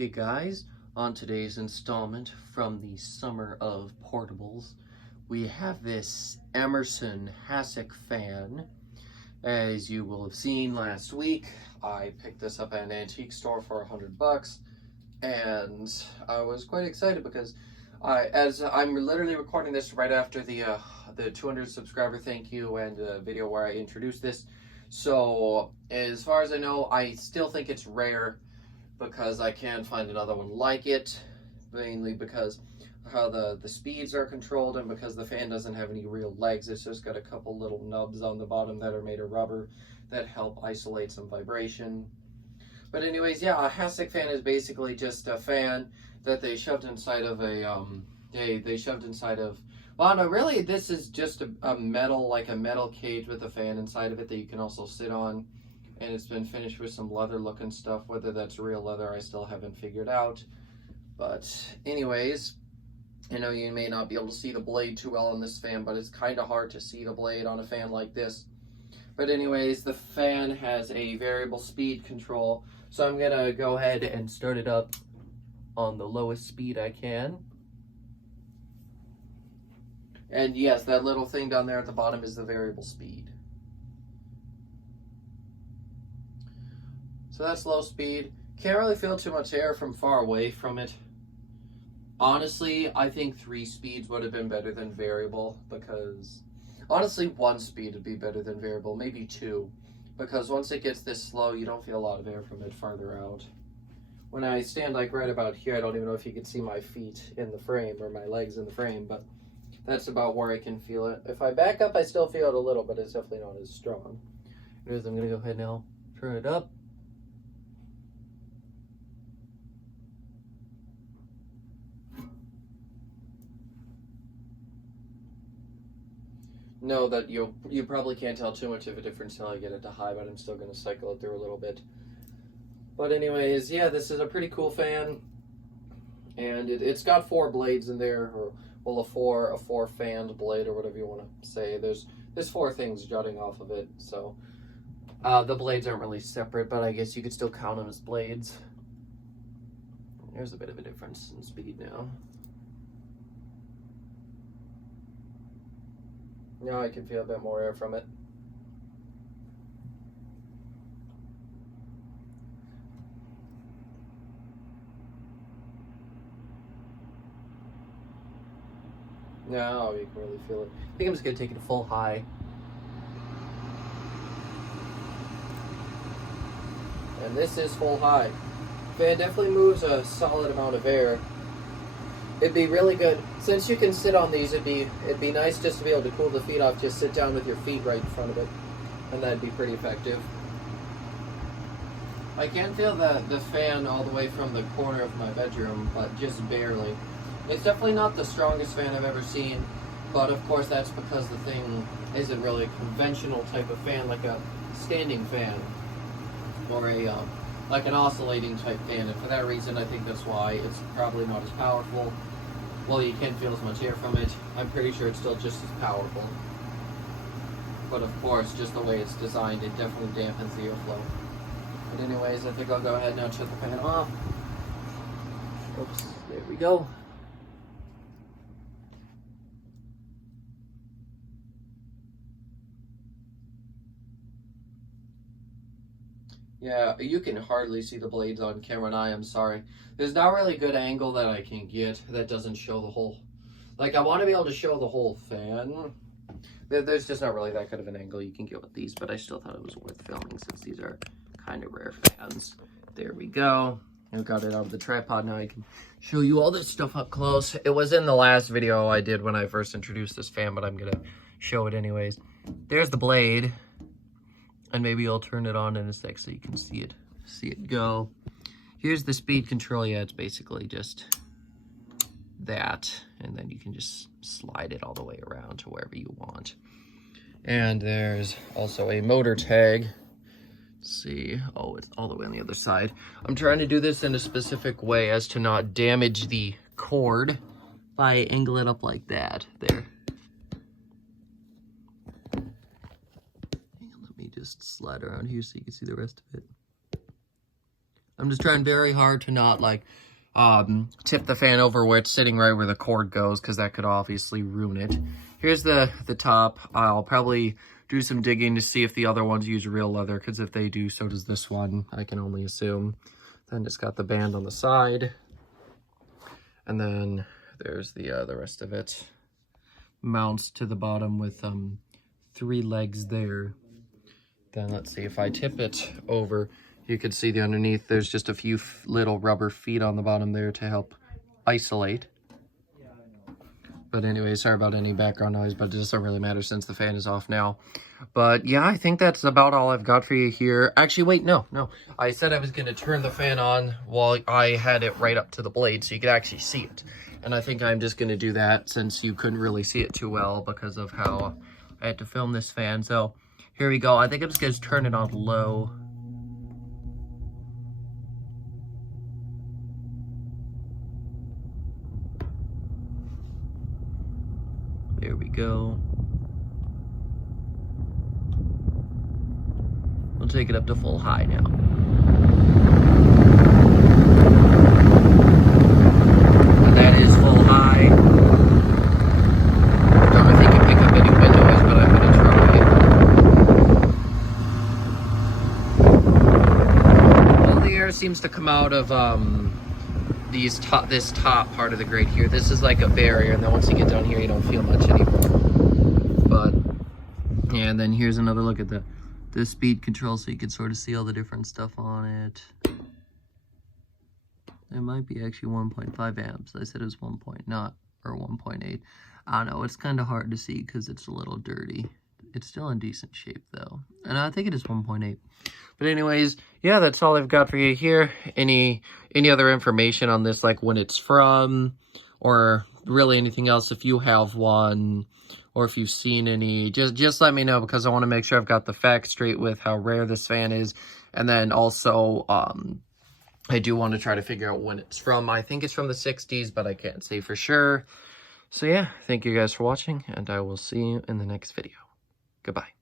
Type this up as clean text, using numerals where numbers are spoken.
Hey guys, on today's installment from the Summer of Portables, we have this Emerson hassock fan. As you will have seen last week, I picked this up at an antique store for $100, and I was quite excited because as I'm literally recording this right after the 200 subscriber thank you and video where I introduced this. So as far as I know, I still think it's rare, because I can't find another one like it, mainly because how the speeds are controlled and because the fan doesn't have any real legs. It's just got a couple little nubs on the bottom that are made of rubber that help isolate some vibration. But anyways, yeah, a hassock fan is basically just a fan that they shoved inside of well, no, really, this is just a metal cage with a fan inside of it that you can also sit on. And it's been finished with some leather looking stuff. Whether that's real leather, I still haven't figured out. But anyways, I know you may not be able to see the blade too well on this fan, but it's kind of hard to see the blade on a fan like this. But anyways, the fan has a variable speed control. So I'm gonna go ahead and start it up on the lowest speed I can. And yes, that little thing down there at the bottom is the variable speed. So that's low speed. Can't really feel too much air from far away from it. Honestly, I think 3 speeds would have been better than variable, because honestly 1 speed would be better than variable, maybe 2. Because once it gets this slow, you don't feel a lot of air from it farther out. When I stand like right about here, I don't even know if you can see my feet in the frame or my legs in the frame, but that's about where I can feel it. If I back up, I still feel it a little, but it's definitely not as strong. Anyways, I'm gonna go ahead now, turn it up. Know that you probably can't tell too much of a difference until I get it to high, but I'm still going to cycle it through a little bit. But anyways, yeah, this is a pretty cool fan, and it's got 4 blades in there, or well, a four fanned blade, or whatever you want to say. There's 4 things jutting off of it, so the blades aren't really separate, but I guess you could still count them as blades. There's a bit of a difference in speed now. Now I can feel a bit more air from it. Now you can really feel it. I think I'm just going to take it to full high. And this is full high. Fan definitely moves a solid amount of air. It'd be really good, since you can sit on these, it'd be nice just to be able to cool the feet off. Just sit down with your feet right in front of it, and that'd be pretty effective. I can feel the fan all the way from the corner of my bedroom, but just barely. It's definitely not the strongest fan I've ever seen, but of course that's because the thing isn't really a conventional type of fan, like a standing fan, or a like an oscillating type fan, and for that reason I think that's why it's probably not as powerful. Well, you can't feel as much air from it. I'm pretty sure it's still just as powerful. But of course, just the way it's designed, it definitely dampens the airflow. But anyways, I think I'll go ahead now and shut the fan off. Oops, there we go. Yeah, you can hardly see the blades on camera, and I am sorry. There's not really a good angle that I can get that doesn't show the whole... Like, I want to be able to show the whole fan. There's just not really that good of an angle you can get with these, but I still thought it was worth filming since these are kind of rare fans. There we go. I've got it out of the tripod. Now I can show you all this stuff up close. It was in the last video I did when I first introduced this fan, but I'm going to show it anyways. There's the blade. And maybe I'll turn it on in a sec so you can see it go. Here's the speed control. Yeah, it's basically just that. And then you can just slide it all the way around to wherever you want. And there's also a motor tag. Let's see. Oh, it's all the way on the other side. I'm trying to do this in a specific way as to not damage the cord by angle it up like that. There. Just slide around here so you can see the rest of it. I'm just trying very hard to not like tip the fan over where it's sitting right where the cord goes, because that could obviously ruin it. Here's the top. I'll probably do some digging to see if the other ones use real leather, because if they do, so does this one, I can only assume. Then it's got the band on the side, and then there's the rest of it. Mounts to the bottom with 3 legs there. Then let's see, if I tip it over, you can see the underneath, there's just a few little rubber feet on the bottom there to help isolate. But anyway, sorry about any background noise, but it doesn't really matter since the fan is off now. But yeah, I think that's about all I've got for you here. Actually, wait, no. I said I was going to turn the fan on while I had it right up to the blade so you could actually see it. And I think I'm just going to do that since you couldn't really see it too well because of how I had to film this fan. So here we go. I think I'm just going to turn it on low. There we go. We'll take it up to full high now. And that is full high. Don't know if you can pick up any wind noise, but I'm going to try. All the air seems to come out of this top part of the grate here. This is like a barrier, and then once you get down here you don't feel much anymore. But yeah, and then here's another look at the speed control, so you can sort of see all the different stuff on it. It might be actually 1.5 amps. I said it was 1.8. I don't know, it's kind of hard to see because it's a little dirty. It's still in decent shape though, and I think it is 1.8. But anyways, yeah, that's all I've got for you here. Any other information on this, like when it's from, or really anything else, if you have one, or if you've seen any, just let me know, because I want to make sure I've got the facts straight with how rare this fan is. And then also, I do want to try to figure out when it's from. I think it's from the 60s, but I can't say for sure. So yeah, thank you guys for watching, and I will see you in the next video. Goodbye.